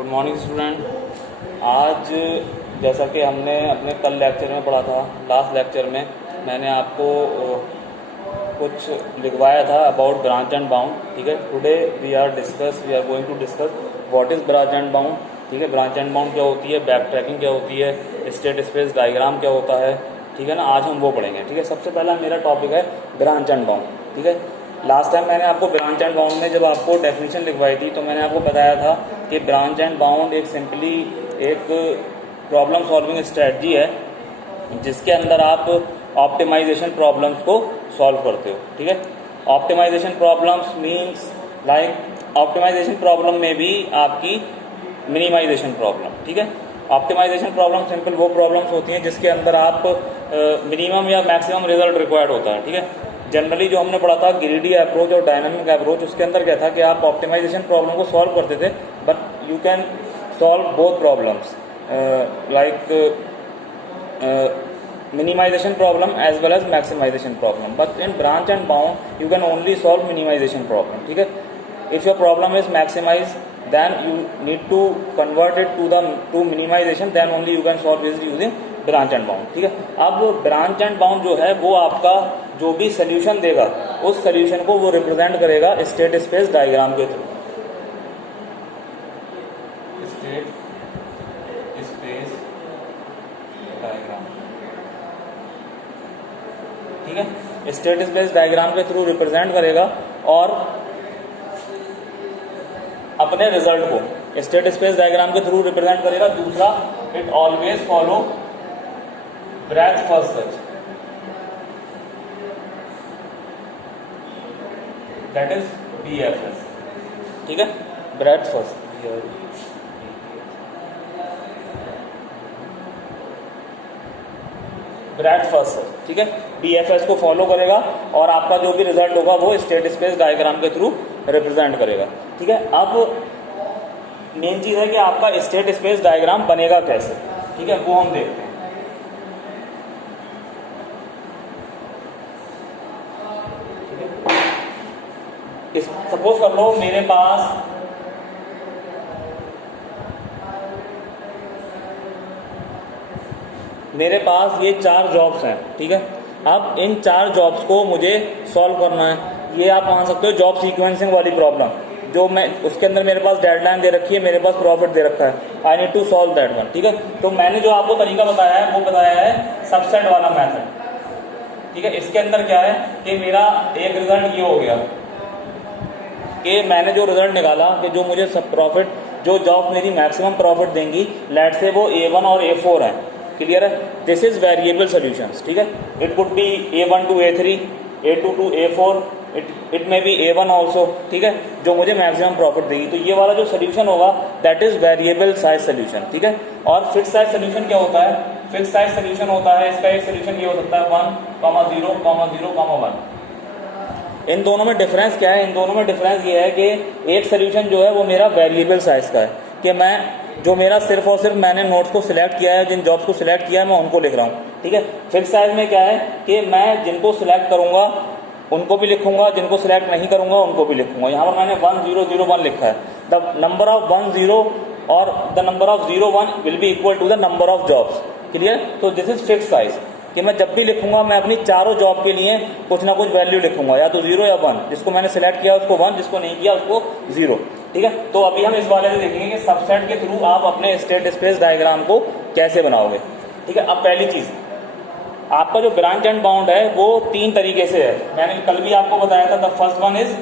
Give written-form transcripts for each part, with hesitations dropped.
Good morning student. आज जैसा कि हमने अपने कल लेक्चर में पढ़ा था, लास्ट लेक्चर में मैंने आपको कुछ लिखवाया था अबाउट ब्रांच एंड बाउंड। ठीक है, today we are going to discuss what is branch and bound. ठीक है, ब्रांच एंड बाउंड क्या होती है, बैक ट्रैकिंग क्या होती है, स्टेट स्पेस डायग्राम क्या होता है। ठीक है ना, आज हम वो पढ़ेंगे। ठीक है, सबसे पहला मेरा टॉपिक है ब्रांच एंड बाउंड। ठीक है, लास्ट टाइम मैंने आपको ब्रांच एंड बाउंड में जब आपको डेफिनेशन लिखवाई थी तो मैंने आपको बताया था कि ब्रांच एंड बाउंड एक सिंपली एक प्रॉब्लम सॉल्विंग स्ट्रेटजी है जिसके अंदर आप ऑप्टिमाइजेशन प्रॉब्लम्स को सॉल्व करते हो। ठीक है, optimization problems means like optimization problem में भी आपकी मिनिमाइजेशन प्रॉब्लम। ठीक है, ऑप्टिमाइजेशन प्रॉब्लम सिंपल वो प्रॉब्लम्स होती हैं जिसके अंदर आप मिनिमम या मैक्सिमम रिजल्ट रिक्वायर्ड होता है। ठीक है, जनरली जो हमने पढ़ा था ग्रीडी अप्रोच और डायनामिक अप्रोच, उसके अंदर क्या था कि आप ऑप्टिमाइजेशन प्रॉब्लम को सॉल्व करते थे, but you can solve both problems like minimization problem as well as maximization problem, but in branch and bound you can only solve minimization problem. ठीक है, if your problem is maximize then you need to convert it to minimization, then only you can solve this using branch and bound. ठीक है, अब branch and bound जो है वो आपका जो भी सोल्यूशन देगा उस सोल्यूशन को वो रिप्रेजेंट करेगा स्टेट स्पेस डायग्राम के थ्रू। स्टेट स्पेस डायग्राम, ठीक है, स्टेट स्पेस डायग्राम के थ्रू रिप्रेजेंट करेगा और अपने रिजल्ट को स्टेट स्पेस डायग्राम के थ्रू रिप्रेजेंट करेगा। दूसरा, it always follow breath first search, that is BFS। ठीक है, breath first, breath first search. ठीक है, BFS को फॉलो करेगा और आपका जो भी रिजल्ट होगा वो स्टेट स्पेस डायग्राम के थ्रू रिप्रेजेंट करेगा। ठीक है, अब मेन चीज है कि आपका स्टेट स्पेस डायग्राम बनेगा कैसे। ठीक है, वो हम देखते हैं। सपोज कर लो मेरे पास ये 4 जॉब्स हैं। ठीक है, अब इन 4 जॉब्स को मुझे सॉल्व करना है। ये आप मान सकते हो जॉब सीक्वेंसिंग वाली प्रॉब्लम, जो मैं उसके अंदर मेरे पास डेडलाइन दे रखी है, मेरे पास प्रॉफिट दे रखा है, I need to solve that one. ठीक है, तो मैंने जो आपको तरीका बताया है वो बताया है सबसेट वाला मेथड। ठीक है, इसके अंदर क्या है कि मेरा एक रिजल्ट ये हो गया कि मैंने जो रिजल्ट निकाला कि जो मुझे सब प्रॉफिट, जो जॉब मेरी मैक्सिमम प्रॉफिट देंगी, लेट से वो A1 और A4 है। क्लियर है, दिस इज वेरिएबल सॉल्यूशंस। ठीक है, it could be A1 to A3, A2 to A4, it में बी A1 ऑल्सो। ठीक है, जो मुझे मैक्सिमम प्रॉफिट देगी। तो ये वाला जो सोल्यूशन होगा that is variable size solution. ठीक है, और फिक्स साइज सोल्यूशन क्या होता है? फिक्स साइज सोल्यूशन होता है, इसका एक सोल्यूशन ये हो सकता है 1, 0, 0, 1। इन दोनों में डिफरेंस क्या है? इन दोनों में डिफरेंस ये है कि एक सोल्यूशन जो है वो मेरा वेरिएबल साइज का है कि मैं जो मेरा सिर्फ और सिर्फ मैंने नोट्स को सिलेक्ट किया है, जिन जॉब्स को सिलेक्ट किया है मैं उनको लिख रहा हूँ। ठीक है, फिक्स साइज में क्या है कि मैं जिनको सिलेक्ट करूंगा उनको भी लिखूंगा, जिनको सिलेक्ट नहीं करूंगा उनको भी लिखूंगा। यहाँ पर मैंने 1, 0, 0, 1 लिखा है। द नंबर ऑफ 1, 0 और the number of 0, 1 will be equal to the number of jobs. Clear? तो दिस इज फिक्स साइज कि मैं जब भी लिखूंगा मैं अपनी चारों जॉब के लिए कुछ ना कुछ वैल्यू लिखूंगा, या तो 0 या 1। जिसको मैंने सिलेक्ट किया उसको 1, जिसको नहीं किया उसको 0। ठीक है, तो अभी हम इस वाले से देखेंगे कि सबसेट के थ्रू आप अपने स्टेट स्पेस डायग्राम को कैसे बनाओगे। ठीक है, अब पहली चीज, आपका जो ब्रांच एंड बाउंड है वो 3 तरीके से है। मैंने कल भी आपको बताया था। The first one is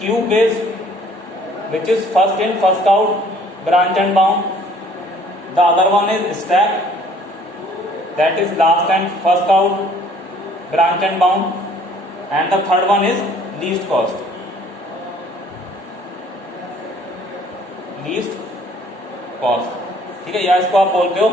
Q based which is first in first out branch and bound. The other one is stack that is last and first out branch and bound, and the third one is least cost ठीक है, या इसको आप बोलते हो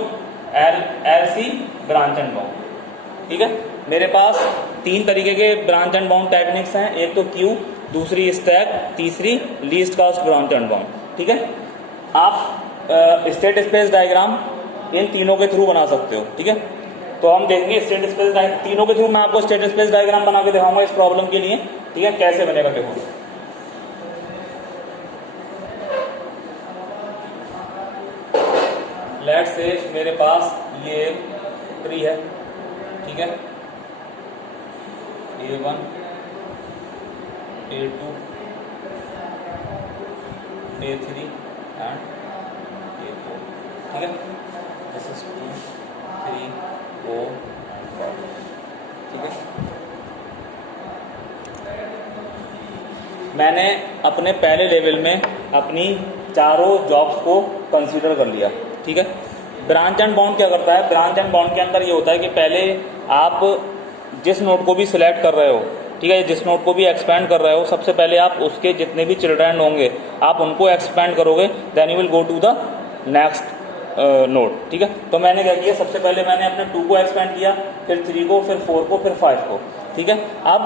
LC branch and bound. ठीक है, मेरे पास 3 तरीके के ब्रांच एंड बाउंड टेक्निक्स हैं, एक तो क्यू, दूसरी स्टैक, तीसरी least cost branch and bound. ठीक है, आप स्टेट स्पेस डायग्राम इन तीनों के थ्रू बना सकते हो। ठीक है, तो हम देखेंगे स्टेट स्पेस डायग्राम तीनों के थ्रू। मैं आपको स्टेट स्पेस डायग्राम बना के दिखाऊंगा इस प्रॉब्लम के लिए। ठीक है, कैसे बनेगा देखो। लेट से मेरे पास ये ट्री है, ठीक है, A1 A2 A3 and A4, ठीक है, दिस इज 2 3 4 5, ठीक है। मैंने अपने पहले लेवल में अपनी चारों जॉब्स को कंसीडर कर लिया, ठीक है। ब्रांच एंड बाउंड क्या करता है? ब्रांच एंड बाउंड के अंदर ये होता है कि पहले आप जिस नोड को भी सिलेक्ट कर रहे हो, ठीक है, जिस नोड को भी एक्सपैंड कर रहे हो, सबसे पहले आप उसके जितने भी चिल्ड्रन होंगे आप उनको एक्सपैंड करोगे, then you will go to the next node, ठीक है। तो मैंने क्या किया, सबसे पहले मैंने अपने 2 को एक्सपैंड किया, फिर 3 को, फिर 4 को, फिर 5 को, ठीक है। अब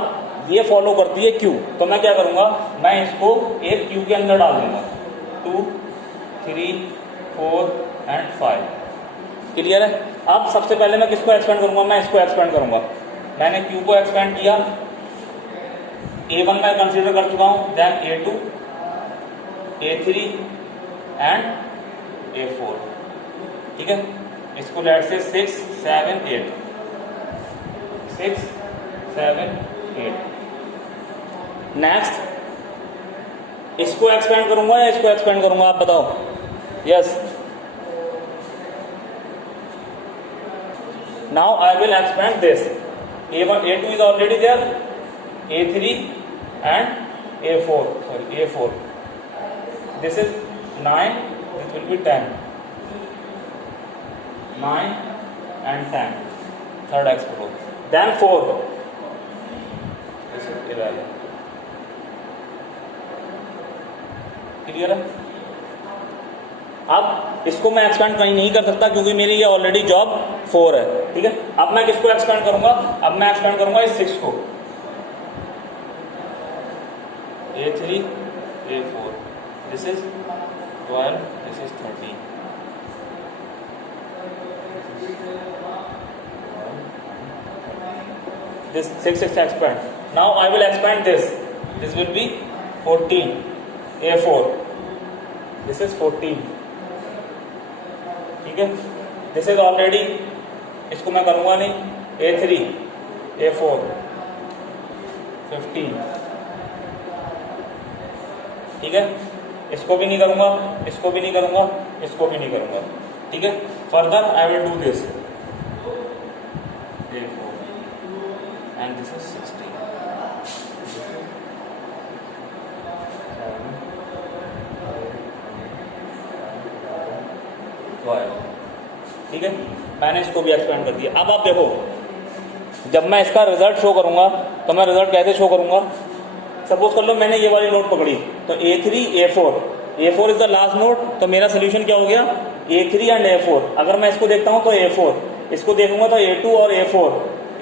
ये फॉलो करती है क्यू, तो मैं क्या करूंगा, मैं इसको एक क्यू के अंदर डाल दूंगा, 2 3 4 एंड 5, क्लियर है। अब सबसे पहले मैं किसको एक्सपेंड करूंगा, मैं इसको एक्सपेंड करूंगा। मैंने क्यू को एक्सपेंड किया, A1 मैं कंसीडर कर चुका हूं, then A2 A3 and A4, ठीक है। इसको लेट से 6 7 8 6 7 8। नेक्स्ट इसको एक्सपेंड करूंगा या इसको एक्सपेंड करूंगा, आप बताओ। Yes, now I will expand this. A1 A2 is already there, A3 and A4, sorry A4, this is 9, this will be 10, 9 and 10, third explore, then 4, this is 11, clear है। अब इसको मैं एक्सपेंड कहीं नहीं कर सकता क्योंकि मेरी ये ऑलरेडी जॉब 4 है, ठीक है। अब मैं किसको एक्सपेंड करूंगा, अब मैं एक्सपेंड करूंगा इस 6 को, A3 A4, this is 12, this is 13, this 6 expand. Now I will expand this. This will be 14 A4. This is 14. ठीक है, दिस इज ऑलरेडी, इसको मैं करूंगा नहीं, A3 A4 15, ठीक है। इसको भी नहीं करूंगा, इसको भी नहीं करूंगा, इसको भी नहीं करूंगा, ठीक है। Further I will do this A4 and this is 16, ठीक है। मैंने इसको भी एक्सपेंड कर दिया। अब आप देखो, जब मैं इसका रिजल्ट शो करूंगा तो मैं रिजल्ट कैसे शो करूंगा, सपोज कर लो मैंने ये वाली नोट पकड़ी, तो A3 A4 is the last note, तो मेरा सोल्यूशन क्या हो गया, A3 एंड A4। अगर मैं इसको देखता हूं तो A4, इसको देखूंगा तो A2 और A4,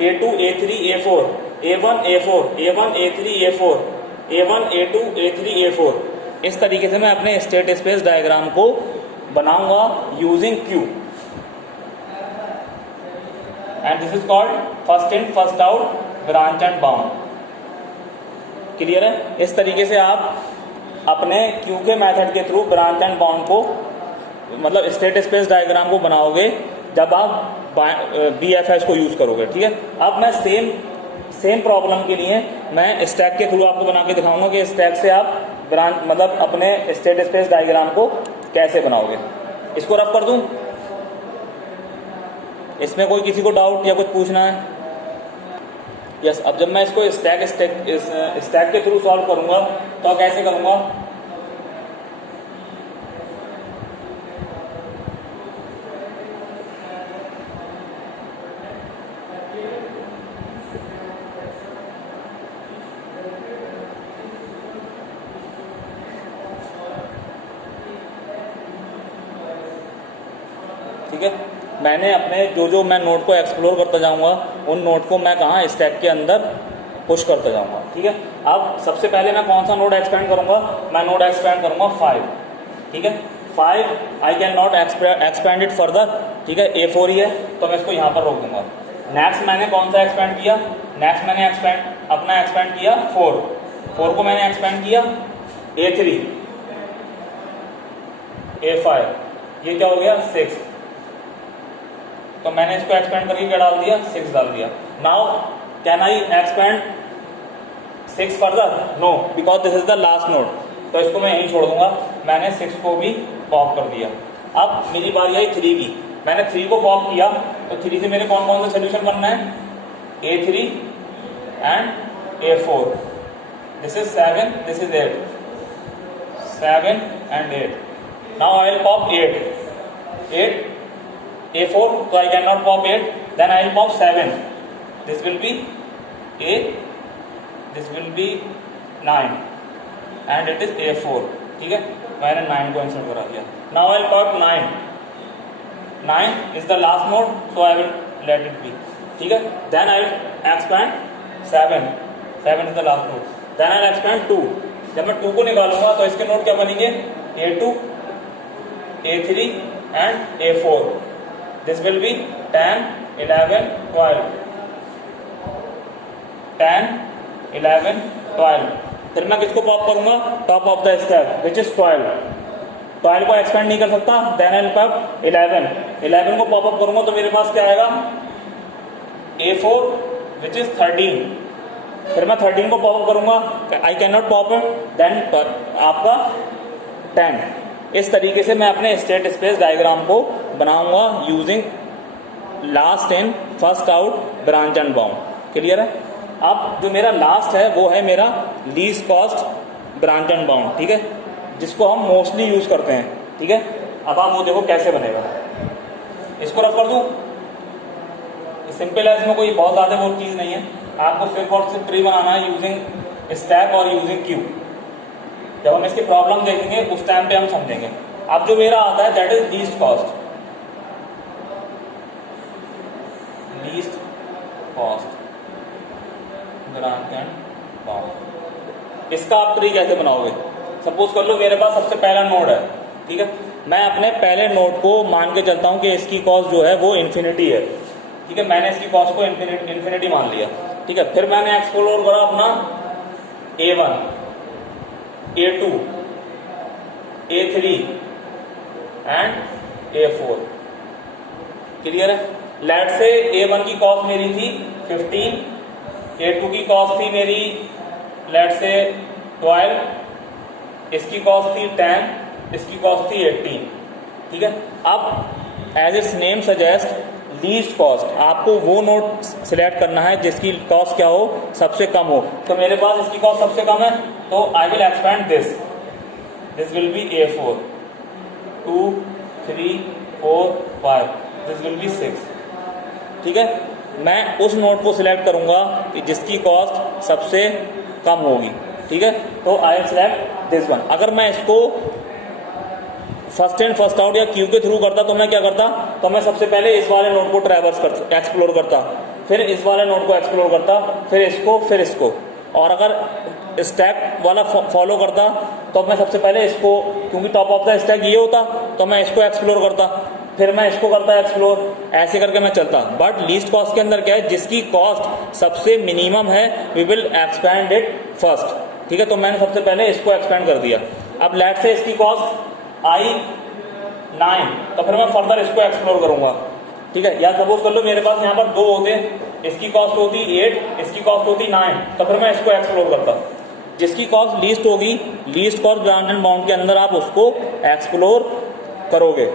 A2 A3 A4, A1 A4, A1 A3 A4, A1 A2 A3 A4। इस तरीके से मैं अपने स्टेट स्पेस डायग्राम को बनाऊंगा using Q, and this is called first in first out branch and bound, clear है। इस तरीके से आप अपने क्यू के मेथड के थ्रू ब्रांच एंड बाउंड को, मतलब स्टेट स्पेस डायग्राम को बनाओगे जब आप BFS को यूज करोगे, ठीक है। अब मैं सेम प्रॉब्लम के लिए मैं स्टैक के थ्रू आपको बना के दिखाऊंगा कि स्टैक से आप ब्रांच, मतलब अपने स्टेट स्पेस डायग्राम को कैसे बनाओगे। इसको रफ कर दूं, इसमें कोई किसी को डाउट या कुछ पूछना है? यस, अब जब मैं इसको स्टैक के थ्रू सॉल्व करूंगा तो कैसे करूंगा, ठीक है। मैंने अपने जो मैं नोड को एक्सप्लोर करता जाऊंगा उन नोड को मैं कहाँ, स्टैक के अंदर पुश करता जाऊंगा, ठीक है। अब सबसे पहले मैं कौन सा नोड एक्सपेंड करूंगा, मैं नोड एक्सपेंड करूंगा 5, ठीक है। 5 आई can not expand it further, ठीक है, A4 ही है तो मैं इसको यहाँ पर रोक दूंगा। नेक्स्ट मैंने कौन सा एक्सपेंड किया, नेक्स्ट मैंने अपना एक्सपेंड किया 4 को मैंने एक्सपेंड किया A3 A5, ये क्या हो गया 6, तो मैंने इसको एक्सपेंड करके क्या डाल दिया, 6 डाल दिया। Now can I expand 6 further? No, because this is the last node, तो इसको मैं यहीं छोड़ दूंगा। मैंने 6 को भी पॉप कर दिया। अब मेरी बारी आई 3 की। मैंने 3 को पॉप किया, तो 3 से मेरे कौन कौन से सोल्यूशन बनना है, A3 and A4। This is 7, this is 8, 7 and 8. Now I will pop 8, A4, so I cannot pop 8, then I will pop 7. This will be A, this will be 9 and it is A4, ठीक है। मैंने 9 को insert करा दिया। Now I will pop 9, 9 is the last node, so I will let it be, ठीक है। Then I will expand 7, 7 is the last node, then I will expand 2। जब मैं 2 को निकालूंगा तो इसके नोड क्या बनेंगे, A2, A3 and A4। This will be 10, 11, 12, 10, 11, 12। फिर मैं किसको पॉप करूंगा, top of the stack which is 12। 12 को एक्सपेंड नहीं कर सकता, देन आई विल पॉप 11। 11 को पॉप अप करूंगा तो मेरे पास क्या आएगा, A4 विच इज 13। फिर मैं 13 को पॉप अप करूंगा, I can not pop it, then आपका 10। इस तरीके से मैं अपने स्टेट स्पेस डायग्राम को बनाऊंगा using last in first out branch and bound. Clear है। अब जो मेरा लास्ट है वो है मेरा least cost branch and bound, ठीक है, जिसको हम मोस्टली यूज करते हैं, ठीक है। अब आप वो देखो कैसे बनेगा। इसको रफ कर दूं, सिंपल है, इसमें कोई बहुत ज्यादा वो चीज नहीं है। आपको सिर्फ और सिर्फ ट्री बनाना है यूजिंग स्टैक और यूजिंग क्यू। जब हम इसकी प्रॉब्लम देखेंगे उस टाइम पे हम समझेंगे। अब जो मेरा आता है that is least cost, least cost branch and bound. इसका आप ट्री कैसे बनाओगे, सपोज कर लो मेरे पास सबसे पहला नोड है, ठीक है। मैं अपने पहले नोड को मान के चलता हूं कि इसकी कॉस्ट जो है वो इन्फिनिटी है, ठीक है। मैंने इसकी कॉस्ट को इन्फिनिटी मान लिया, ठीक है। फिर मैंने एक्सप्लोर करा अपना A1, A2, A3 and A4। Clear है। लेट से A1 की कॉस्ट मेरी थी 15, A2 की कॉस्ट थी मेरी लेट से 12, इसकी कॉस्ट थी 10, इसकी कॉस्ट थी 18, ठीक है। अब as its name suggest least cost, आपको वो नोट सिलेक्ट करना है जिसकी कॉस्ट क्या हो, सबसे कम हो। तो मेरे पास इसकी कॉस्ट सबसे कम है, तो आई will expand this, this will B A4, 2, 3, 4, 5, this will B 6, ठीक है। मैं उस नोट को सिलेक्ट करूंगा कि जिसकी कॉस्ट सबसे कम होगी, ठीक है। तो I will select this one. अगर मैं इसको फर्स्ट इन फर्स्ट आउट या क्यू के थ्रू करता तो मैं क्या करता, तो मैं सबसे पहले इस वाले नोड को ट्रैवर्स कर एक्सप्लोर करता, फिर इस वाले नोड को एक्सप्लोर करता, फिर इसको। और अगर स्टैक वाला फॉलो करता तो मैं सबसे पहले इसको, क्योंकि टॉप ऑफ द स्टैक ये होता, तो मैं इसको एक्सप्लोर करता, फिर मैं इसको करता एक्सप्लोर, ऐसे करके मैं चलता। बट लीस्ट कॉस्ट के अंदर क्या है, जिसकी कॉस्ट सबसे मिनिमम है we will expand it first, ठीक है। तो मैंने सबसे पहले इसको एक्सपेंड कर दिया। अब लेट से इसकी कॉस्ट आई 9, तो फिर मैं फर्दर इसको एक्सप्लोर करूंगा, ठीक है। या सपोज कर लो मेरे पास यहाँ पर 2 होते, इसकी कॉस्ट होती 8, इसकी कॉस्ट होती 9, तो फिर मैं इसको एक्सप्लोर करता। जिसकी कॉस्ट लीस्ट होगी, least cost branch and bound के अंदर आप उसको एक्सप्लोर करोगे।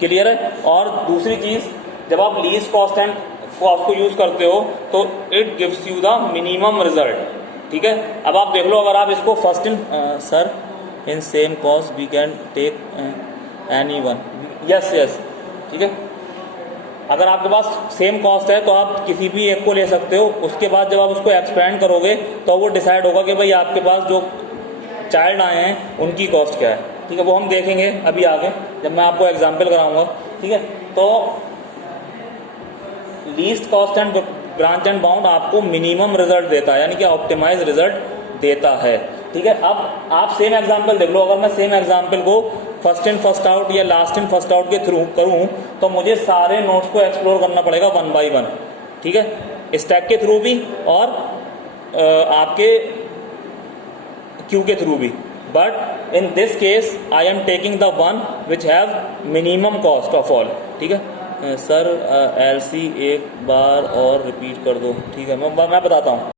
क्लियर है। और दूसरी चीज, जब आप लीस्ट कॉस्ट एंड कॉस्ट को यूज करते हो तो it gives you the minimum result, ठीक है। अब आप देख लो, अगर आप इसको first in sir in same cost we can take any one, yes, ठीक है। अगर आपके पास सेम कॉस्ट है तो आप किसी भी एक को ले सकते हो। उसके बाद जब आप उसको एक्सपेंड करोगे तो वो डिसाइड होगा कि भाई आपके पास जो चाइल्ड आए हैं उनकी कॉस्ट क्या है, ठीक है। वो हम देखेंगे अभी आगे जब मैं आपको एग्जाम्पल कराऊंगा, ठीक है। तो least cost and branch and bound आपको मिनिमम रिजल्ट देता है, यानी कि ऑप्टिमाइज रिजल्ट देता है, ठीक है। अब आप सेम एग्जाम्पल देख लो। अगर मैं सेम एग्जाम्पल को फर्स्ट इन फर्स्ट आउट या लास्ट इन फर्स्ट आउट के थ्रू करूं तो मुझे सारे नोट्स को एक्सप्लोर करना पड़ेगा 1 by 1, ठीक है। स्टैक के थ्रू भी और आपके क्यू के थ्रू भी। But in this case I am taking the one which have minimum cost of all, ठीक है। सर एलसी एक बार और रिपीट कर दो। ठीक है, मैं बताता हूँ।